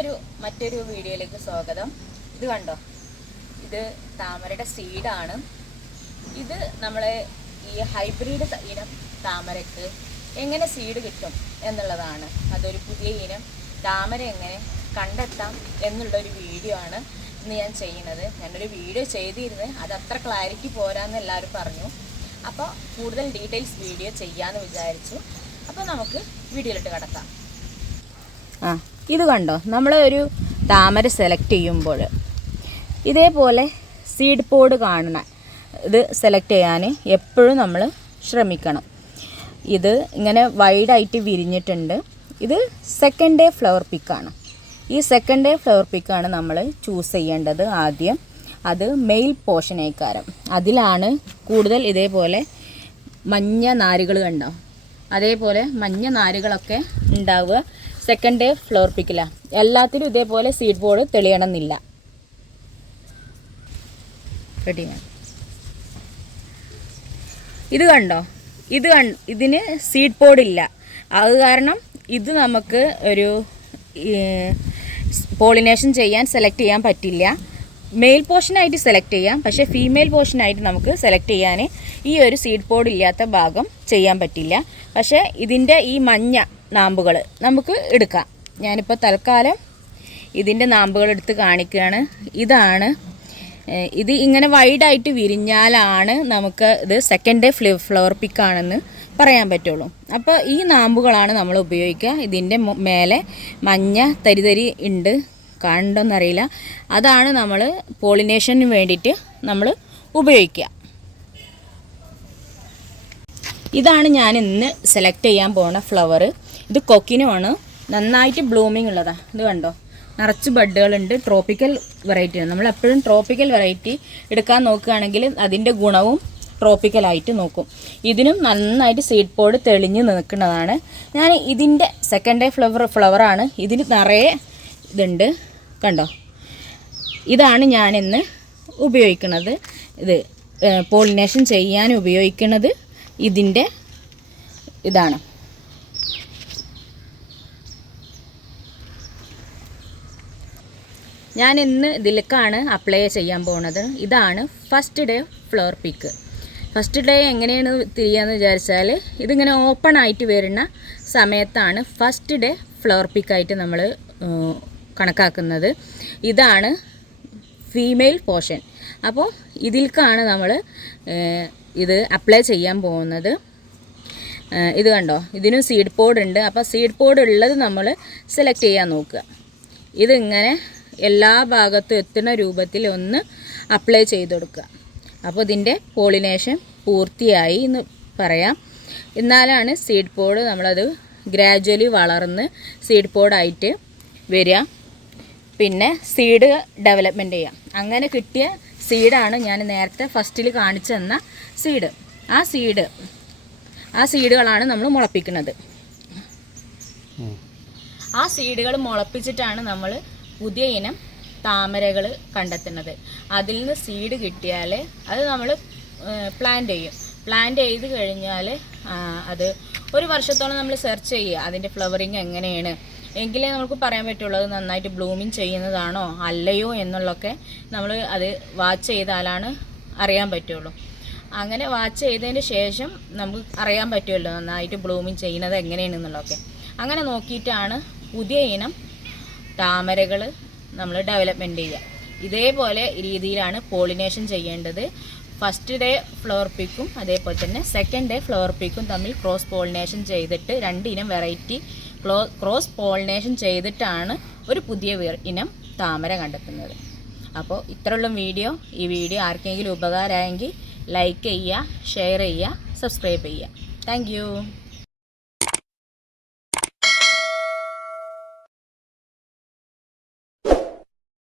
മറ്റൊരു വീഡിയോയിലേക്ക് സ്വാഗതം. ഇത് കണ്ടോ, ഇത് താമരയുടെ സീഡാണ്. ഇത് നമ്മളെ ഈ ഹൈബ്രിഡ് ഇനം താമരക്ക് എങ്ങനെ സീഡ് കിട്ടും എന്നുള്ളതാണ്. അതൊരു പുതിയ ഇനം താമര എങ്ങനെ കണ്ടെത്താം എന്നുള്ളൊരു വീഡിയോ ആണ് ഇന്ന് ഞാൻ ചെയ്യുന്നത്. ഞാനൊരു വീഡിയോ ചെയ്തിരുന്നു, അത് അത്ര ക്ലാരിറ്റി പോരാന്ന് എല്ലാവരും പറഞ്ഞു. അപ്പോൾ കൂടുതൽ ഡീറ്റെയിൽസ് വീഡിയോ ചെയ്യാമെന്ന് വിചാരിച്ചു. അപ്പോൾ നമുക്ക് വീഡിയോയിലിട്ട് കിടക്കാം. ഇത് കണ്ടോ, നമ്മൾ ഒരു താമര സെലക്ട് ചെയ്യുമ്പോൾ ഇതേപോലെ സീഡ് പോഡ് കാണണം. ഇത് സെലക്ട് ചെയ്യാൻ എപ്പോഴും നമ്മൾ ശ്രമിക്കണം. ഇത് ഇങ്ങനെ വൈഡായിട്ട് വിരിഞ്ഞിട്ടുണ്ട്. ഇത് സെക്കൻഡ് ഡേ ഫ്ലവർ പിക്കാണ്. ഈ സെക്കൻഡ് ഡേ ഫ്ലവർ പിക്കാണ് നമ്മൾ ചൂസ് ചെയ്യേണ്ടത് ആദ്യം. അത് മെയിൽ പോഷനേക്കാരം. അതിലാണ് കൂടുതൽ ഇതേപോലെ മഞ്ഞ നാരുകൾ കണ്ടോ, അതേപോലെ മഞ്ഞ നാരുകളൊക്കെ ഉണ്ടാവുക സെക്കൻഡ് ഡേ ഫ്ലവർ പിക്കിലാണ്. എല്ലാത്തിലും ഇതേപോലെ സീഡ് പോഡ് തെളിയണമെന്നില്ല. റെഡിയാണ്. ഇത് കണ്ടോ, ഇതിന് സീഡ് പോഡ് ഇല്ല. അത് കാരണം ഇത് നമുക്ക് ഒരു പോളിനേഷൻ ചെയ്യാൻ സെലക്ട് ചെയ്യാൻ പറ്റില്ല. മെയിൽ പോർഷനായിട്ട് സെലക്ട് ചെയ്യാം, പക്ഷേ ഫീമെയിൽ പോർഷനായിട്ട് നമുക്ക് സെലക്ട് ചെയ്യാൻ ഈ ഒരു സീഡ് പോഡ് ഇല്ലാത്ത ഭാഗം ചെയ്യാൻ പറ്റില്ല. പക്ഷേ ഇതിൻ്റെ ഈ മഞ്ഞ നാമ്പുകൾ നമുക്ക് എടുക്കാം. ഞാനിപ്പോൾ തൽക്കാലം ഇതിൻ്റെ നാമ്പുകൾ എടുത്ത് കാണിക്കുകയാണ്. ഇതാണ് ഇത്. ഇങ്ങനെ വൈഡായിട്ട് വിരിഞ്ഞാലാണ് നമുക്ക് ഇത് സെക്കൻഡ് ഡേ ഫ്ലവർ പിക്കാണെന്ന് പറയാൻ പറ്റുള്ളൂ. അപ്പോൾ ഈ നാമ്പുകളാണ് നമ്മൾ ഉപയോഗിക്കുക. ഇതിൻ്റെ മേലെ മഞ്ഞ തരിതരി ഉണ്ട്, കാണുന്നുണ്ടോയെന്നറിയില്ല. അതാണ് നമ്മൾ പോളിനേഷന് വേണ്ടിയിട്ട് നമ്മൾ ഉപയോഗിക്കുക. ഇതാണ് ഞാൻ ഇന്ന് സെലക്ട് ചെയ്യാൻ പോകുന്ന ഫ്ലവർ. ഇത് കൊക്കിനുമാണ്. നന്നായിട്ട് ബ്ലൂമിങ് ഉള്ളതാണ്. ഇത് കണ്ടോ, നിറച്ച് ബഡുകളുണ്ട്. ട്രോപ്പിക്കൽ വെറൈറ്റിയാണ്. നമ്മളെപ്പോഴും ട്രോപ്പിക്കൽ വെറൈറ്റി എടുക്കാൻ നോക്കുകയാണെങ്കിൽ അതിൻ്റെ ഗുണവും ട്രോപ്പിക്കലായിട്ട് നോക്കും. ഇതിനും നന്നായിട്ട് സീഡ് പോഡ് തെളിഞ്ഞ് നിൽക്കുന്നതാണ്. ഞാൻ ഇതിൻ്റെ സെക്കൻഡ് ഡേ ഫ്ലവറാണ്. ഇതിന് നിറയെ ഇതുണ്ട് കണ്ടോ. ഇതാണ് ഞാനിന്ന് ഉപയോഗിക്കുന്നത്. ഇത് പോളിനേഷൻ ചെയ്യാൻ ഉപയോഗിക്കുന്നത് ഇതിൻ്റെ ഇതാണ്. ഞാൻ ഇന്ന് ഇതിലേക്കാണ് അപ്ലൈ ചെയ്യാൻ പോകുന്നത്. ഇതാണ് ഫസ്റ്റ് ഡേ ഫ്ലവർ പിക്ക്. ഫസ്റ്റ് ഡേ എങ്ങനെയാണ് തിരിയാന്ന് വിചാരിച്ചാൽ ഇതിങ്ങനെ ഓപ്പൺ ആയിട്ട് വരുന്ന സമയത്താണ് ഫസ്റ്റ് ഡേ ഫ്ലവർ പിക്കായിട്ട് നമ്മൾ കണക്കാക്കുന്നത്. ഇതാണ് ഫീമെയിൽ പോർഷൻ. അപ്പോൾ ഇതിലേക്കാണ് നമ്മൾ ഇത് അപ്ലൈ ചെയ്യാൻ പോകുന്നത്. ഇത് കണ്ടോ, ഇതിനും സീഡ് പോഡ് ഉണ്ട്. അപ്പോൾ സീഡ് പോഡ് ഉള്ളത് നമ്മൾ സെലക്ട് ചെയ്യാൻ നോക്കുക. ഇതിങ്ങനെ എല്ലാ ഭാഗത്തും എത്തുന്ന രൂപത്തിൽ ഒന്ന് അപ്ലൈ ചെയ്ത് കൊടുക്കുക. അപ്പോൾ ഇതിൻ്റെ പോളിനേഷൻ പൂർത്തിയായി എന്ന് പറയാം. എന്നാലാണ് സീഡ് പോഡ് നമ്മളത് ഗ്രാജ്വലി വളർന്ന് സീഡ് പോഡായിട്ട് വരിക. പിന്നെ സീഡ് ഡെവലപ്മെൻറ്റ് ചെയ്യാം. അങ്ങനെ കിട്ടിയ സീഡാണ് ഞാൻ നേരത്തെ ഫസ്റ്റിൽ കാണിച്ചു തന്ന സീഡ്. ആ സീഡുകളാണ് നമ്മൾ മുളപ്പിക്കുന്നത്. ആ സീഡുകൾ മുളപ്പിച്ചിട്ടാണ് നമ്മൾ പുതിയ ഇനം താമരകൾ കണ്ടെത്തുന്നത്. അതിൽ നിന്ന് സീഡ് കിട്ടിയാൽ അത് നമ്മൾ പ്ലാന്റ് ചെയ്യും. പ്ലാന്റ് ചെയ്ത് കഴിഞ്ഞാൽ അത് ഒരു വർഷത്തോളം നമ്മൾ സെർച്ച് ചെയ്യുക അതിൻ്റെ ഫ്ലവറിങ് എങ്ങനെയാണ് എങ്കിലേ നമുക്ക് പറയാൻ പറ്റുള്ളൂ അത് നന്നായിട്ട് ബ്ലൂമിങ് ചെയ്യുന്നതാണോ അല്ലയോ എന്നുള്ളതൊക്കെ നമ്മൾ അത് വാച്ച് ചെയ്താലാണ് അറിയാൻ പറ്റുള്ളൂ. അങ്ങനെ വാച്ച് ചെയ്തതിന് ശേഷം നമുക്ക് അറിയാൻ പറ്റുമല്ലോ നന്നായിട്ട് ബ്ലൂമിങ് ചെയ്യുന്നത് എങ്ങനെയാണെന്നുള്ളതൊക്കെ. അങ്ങനെ നോക്കിയിട്ടാണ് പുതിയ ഇനം താമരകൾ നമ്മൾ ഡെവലപ്മെൻറ്റ് ചെയ്യുക. ഇതേപോലെ രീതിയിലാണ് പോളിനേഷൻ ചെയ്യേണ്ടത്. ഫസ്റ്റ് ഡേ ഫ്ലവർ പിക്കും അതേപോലെ തന്നെ സെക്കൻഡ് ഡേ ഫ്ലവർ പിക്കും തമ്മിൽ ക്രോസ് പോളിനേഷൻ ചെയ്തിട്ട് രണ്ടിനം വെറൈറ്റി ക്രോസ് പോളിനേഷൻ ചെയ്തിട്ടാണ് ഒരു പുതിയ ഇനം താമര കണ്ടെത്തുന്നത്. അപ്പോൾ ഇത്രയുള്ള വീഡിയോ. ഈ വീഡിയോ ആർക്കെങ്കിലും ഉപകാരമായെങ്കിൽ ലൈക്ക് ചെയ്യുക, ഷെയർ ചെയ്യുക, സബ്സ്ക്രൈബ് ചെയ്യുക. താങ്ക്